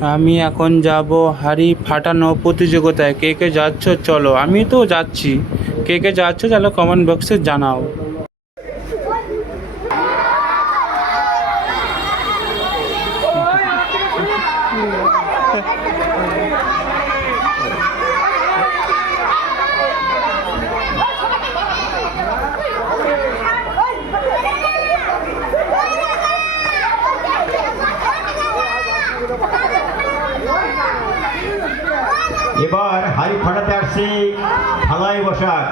আমি এখন যাব হাঁড়ি ফাটানো প্রতিযোগিতায়। কে কে যাচ্ছ চলো। আমি তো যাচ্ছি। কে কে যাচ্ছ চলো কমেন্ট বক্সে জানাও। এবার হাড়ি ফাটাতে আসছে থালায় বসাক।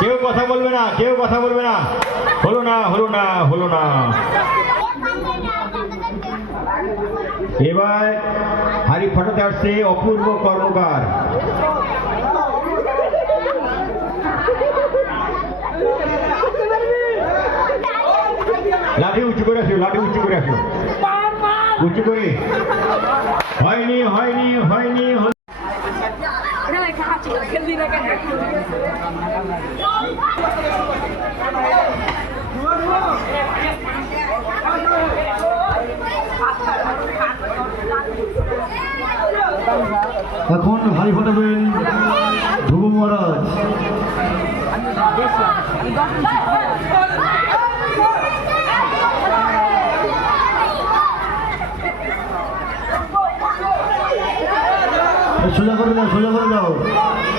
কেউ কথা বলবে না, কেউ কথা বলবে না। হলো না, হলো না, হলো না। এবার হাড়ি ফাটাতে আসছে অপূর্ব কর্মকার। লাঠি উঁচু করে আসো, লাঠি উঁচু করে আসো, উঁচু করে। হয়নি, হয়নি, হয়নি। এখন হাড়ি ফাটাবেন ধ্রুব মহারাজ। সোজা করে দাও, সোজা করে দাও,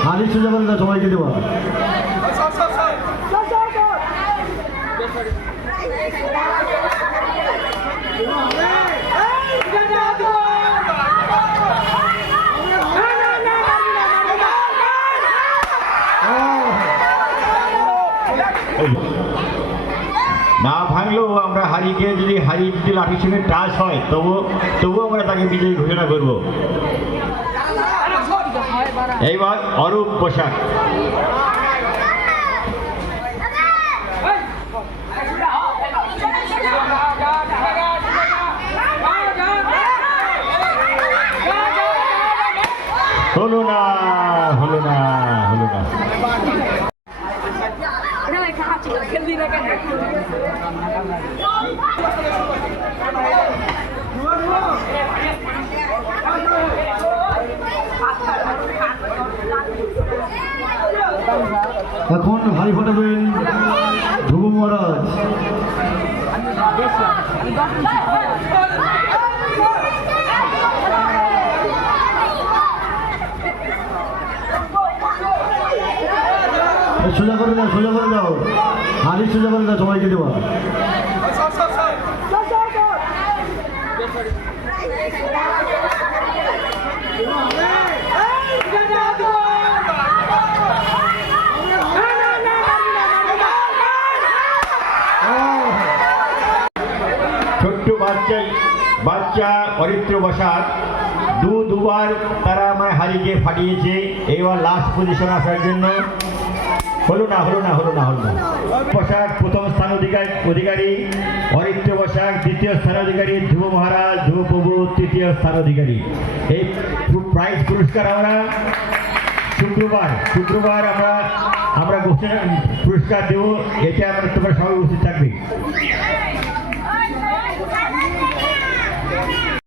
হাড়ি সোজা করে দাও, সবাইকে দেওয়া। না ভাঙলেও আমরা হারিকে যদি লাঠির সঙ্গে টাচ হয় তবুও আমরা তাকে বিজয়ী ঘোষণা করব। এইবার অরূপ পোশাক। হলো না, হলো না, হলো না। এখন হাড়ি ফাটাবেন ধ্রুব মহারাজ। সোজা করে দাও, সোজা করে দাও, হাড়ি সোজা করে দাও, সবাইকে দেওয়া। ছোট্ট বাচ্চা অরিত্র বসাক দুবার তারা আমার হাড়িকে ফাটিয়েছে। এবার লাস্ট পজিশন আসার জন্য হলো না, হলো না, হলো না, হলো না। বসাক প্রথম স্থান অধিকারী অরিত্র বসাক, দ্বিতীয় স্থান অধিকারী ধ্রুব মহারাজ, ধ্রুব প্রভু তৃতীয় স্থান অধিকারী। এই প্রাইজ পুরস্কার আমরা শুক্রবার আমরা ঘোষণা পুরস্কার দেবো। এটা আমরা তোমরা সবাই উপস্থিত থাকবে।